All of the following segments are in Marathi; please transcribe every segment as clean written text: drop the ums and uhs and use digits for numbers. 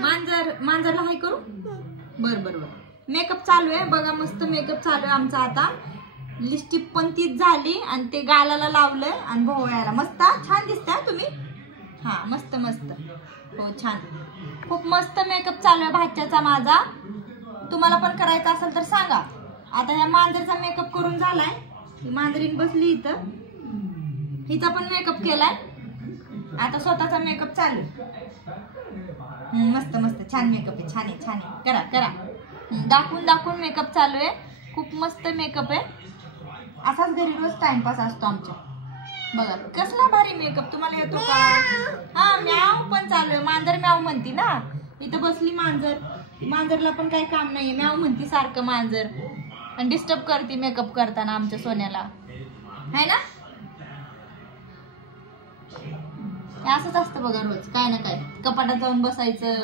मांजरला हाय करू. बर बर बर. मेकअप चालू आहे बघा, मस्त मेकअप चालू आहे आमचा. आता लिपस्टिक पण तीच झाली आणि ते गालाला लावलंय आणि भोवळ्याला. मस्त छान दिसताय तुम्ही. हा मस्त मस्त. हो छान, खूप मस्त मेकअप चालू आहे भाच्याचा माझा. तुम्हाला पण करायचा असेल तर सांगा. आता ह्या मांजरचा मेकअप करून झालाय. मांजरीन बसली इथं, हिचा पण मेकअप केलाय. आता स्वतःचा मेकअप चालू. मस्त मस्त छान मेकअप आहे, छान आहे छान आहे. करा करा. दाखवून दाखवून मेकअप चालू आहे. खूप मस्त मेकअप आहे. असाच घरी रोज टाइमपास असतो आमच्या. बघा कसला भारी मेकअप. तुम्हाला येतो का? हा म्याव पण चालू आहे. मांजर म्याव म्हणती ना. इथं बसली मांजर. मांजरला पण काही काम नाहीये, म्याव म्हणती सारखं मांजर. आणि डिस्टर्ब करते मेकअप करताना आमच्या सोन्याला, है ना. असंच असतं बघा रोज काय ना काय. कपाटात जाऊन बसायचं.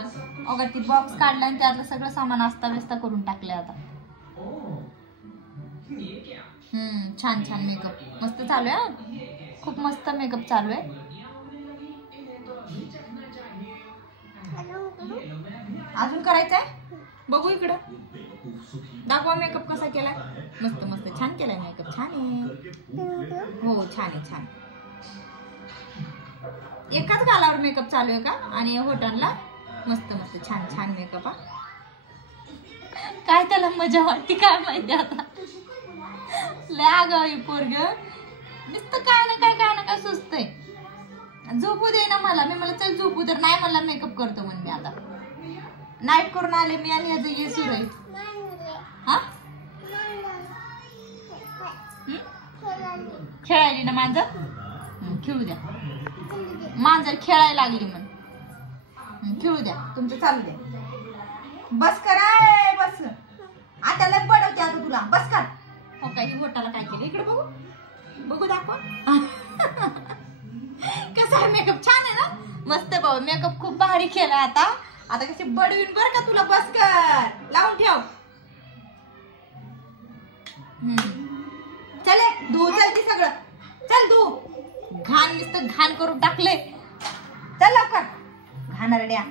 अगं ती बॉक्स काढला आणि त्यातलं सगळं सामान अस्ता व्यस्त करून टाकले आता. छान छान मेकअप मस्त चालू आहे. खूप मस्त मेकअप चालू आहे. अजून करायचंय. बघू इकडं, दाखवा मेकअप कसा केलाय. मस्त मस्त छान केलाय मेकअप. छान आहे. हो छान आहे छान. एकाच गालावर मेकअप चालू आहे का? आणि होटांना मस्त मस्त छान छान मेकअप. काय त्याला मजा वाटते काय माहिती. आता लय आगाऊ पोरग. नुसतं काय ना काय सुचतंय. झोपू दे ना मला. मी मला चल झोपू तर नाही म्हणला. मेकअप करतो म्हणून मी आता नाईट करून आले मी. आणि याचं ये सुरू आहे. हा खेळायली ना मांजर. खेळू द्या. मांजर खेळायला लागली म्हण. खेळू द्या तुमचं चालू द्या. बस करा बस. आता लय पडवते आता तुला. बस कर. हो काही बोटाला काय केलं इकडे बघू. बघू दाखव. कसा आहे मेकअप. छान आहे ना. मस्त बाबा मेकअप खूप भारी केला. आता कशी बडवीन बर का तुला. बस कर. लावून ठेव. चले धू चलती सगळं. चल धू. घाण नुसतं घाण करून टाकले. चल लवकर घाणरड्या.